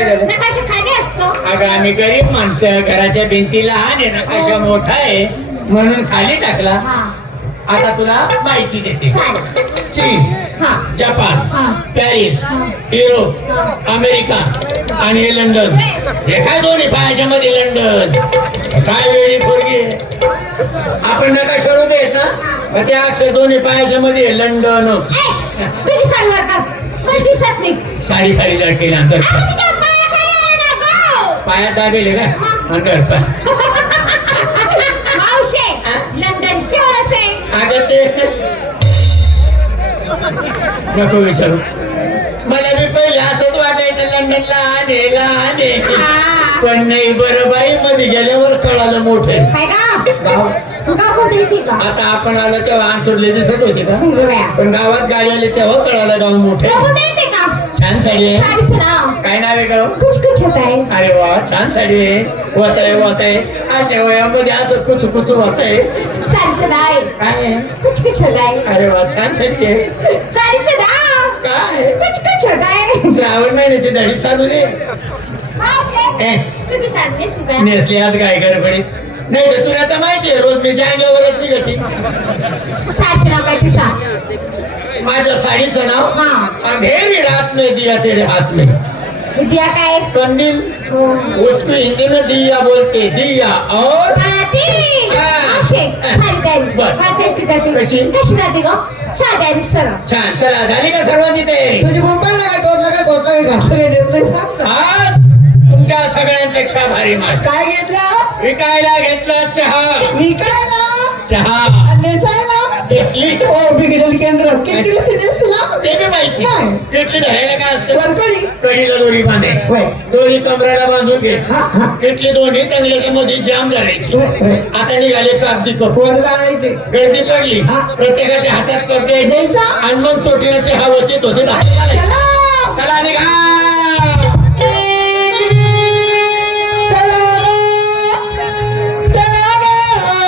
काय झालं? नकाशा खाली असतो. अगं आम्ही गरीब माणसं घराच्या भिंती लहान आहे नकाशा मोठा आहे म्हणून खाली टाकला. हा. आता तुला माहिती देते. चीन हा. जपान हा. पॅरिस युरोप अमेरिका आणि हे लंडन. हे काय दोन्ही पायाच्या मध्ये लंडन. काय वेळी पोरगी. आपण नकाशावर देत ना? ते अक्षर दोन्ही पायाच्या मध्ये लंडन. तुझी दिसत नाही साडी खाली पायात दाबेले का? अंतर मावशे लंडन केवढंच आहे अगं ते नको विचारू. मला मी पहिले असंच वाटायचं लंडनला आणे हा. पण नाही बरं बाई मध्ये गेल्यावर कळालं मोठं. आता आपण आलो तेव्हा अंतुरले दिसत होते का. पण गावात गाडी आली तेव्हा कळालं गाव मोठे छान साडी आहे. काय नाव आहे कुछ होत आहे. अरे वा छान साडी आहे. होत आहे होत आहे अशा वयामध्ये असं कुचू कुचू होत आहे साडीचं नाव आहे. काय आहे? कुछ कुछ होत आहे. अरे वा छान साडी आहे. साडीचं नाव? काय कुछ कुछ होत आहे. श्रावण महिन्याची झाडी चालू दे. नेसली आज काय गडबडीत नाही तर तुला आता माहिती आहे रोज मी जाग्यावरच निघती. साडीचं नाव काय ती सांग माझ्या साडीचं नाव हा. अंधेरी रात में दिया तेरे हाथ में. विद्या काय? कंदील हो. उसको हिंदी में दिया बोलते दिया और? हा, ती. हा. हा, ते ती. कशी? कशी जाते ग? साध्या आणि सरळ छान चला झाली का सर्वांची तयारी? तुझी मुंबईला काय टोचला काय कोणता घास. आज तुमच्या सगळ्यांपेक्षा भारी माठ काय घेतलं? विकायला घेतला चहा. विकायला? चहा. पेटली ओ बिघडेल केंद्र. किती ते माहिती नाही. धरायला काय असतं? वरकडी कडीला दोरी बांधायची. होय. दोरी कमराला बांधून घ्यायची. हा हा. दोन्ही तंगल्याच्या मध्ये जाम धरायची. होय होय. आता निघाले चाकदी कप जायचे गर्दी पडली. हा. प्रत्येकाच्या हातात करते द्यायचा? आणि मग तोटीने चहा होते होते. चला. चला निघा.